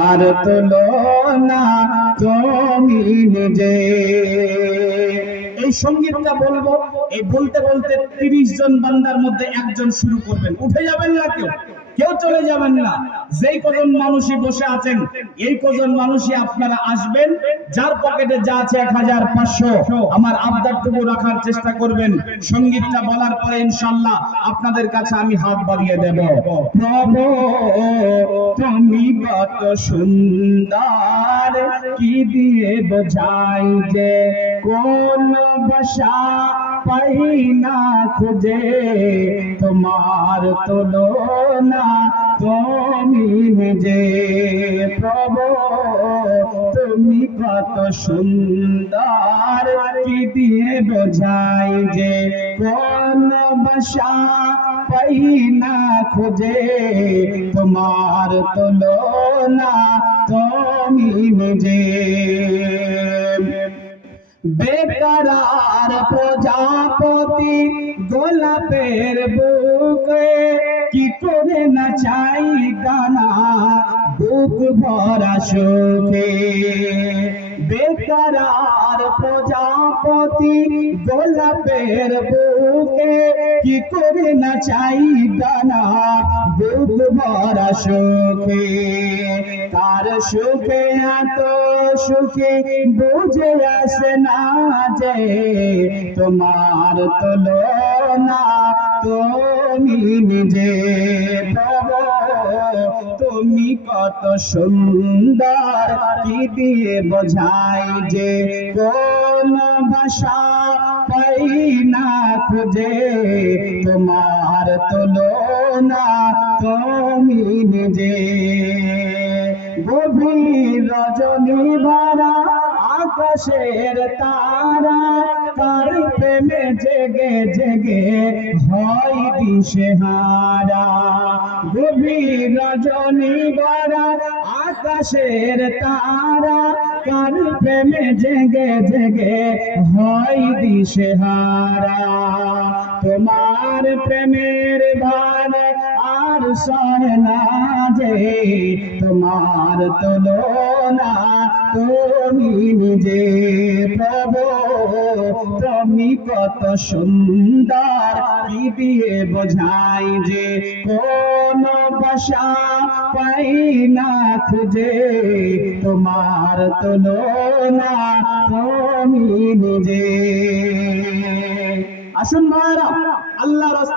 তোমার তুলনা তুমি নিজে। এই সঙ্গীতটা বলব, এই বলতে বলতে তিরিশ জন বান্দার মধ্যে একজন শুরু করবেন। উঠে যাবেন না কেউ। কেউ চলে যাবেন না। যেই কজন মানুষই বসে আছেন, এই কজন মানুষই আপনারা আসবেন। যার পকেটে যা আছে এক হাজার পাঁচশো, আমার আবদারটুকু রাখার চেষ্টা করবেন। সঙ্গীতটা বলার পরে ইনশাল্লাহ আপনাদের কাছে আমি হাত বাড়িয়ে দেব। তুমি কত সুন্দর। কি দিয়ে বোঝাই যে কোন বসা পাই না খুঁজে। তোমার তুলনা তুমি নিজে প্রভু তুমি কত সুন্দর কি দিয়ে বোঝাই যে কোন বসা পাই না খুঁজে। তোমার তুলনা তুমি নিজে। বেকারার প্রজাপতি গোলাপের বুকে কি করে না চাই দানা? বুক ভরা সুখে। বেকারার প্রজাপতি গোলাপের বুকে কি করে না চাই গানা বুক ভরা সুখে, তার সুখে এত সুখে বুঝে আসে না যে তোমার তুলনা তুমি নিজে। তুমি কত সুন্দর, কি দিয়ে বোঝাই যে কোন ভাষা পাই না খুঁজে? তোমার তুলনা তুমি নিজে। গভীর রজনী ভরা আকাশের তারা, তার প্রেমে জেগে জেগে হয় দিশেহারা। গভীর রজনী আকাশের তারা, কার প্রেমে জেগে জেগে হয় দিশেহারা। তোমার প্রেমের ভার আর সহে না যে, তোমার তুলনা তুমি নিজে প্রভু। তুমি কত সুন্দর দিয়ে বোঝাই যে কোন ভাষা পাই না খুঁজে। তোমার তুলনা তুমি নিজে। আসুন মারা আল্লাহ রাস্তা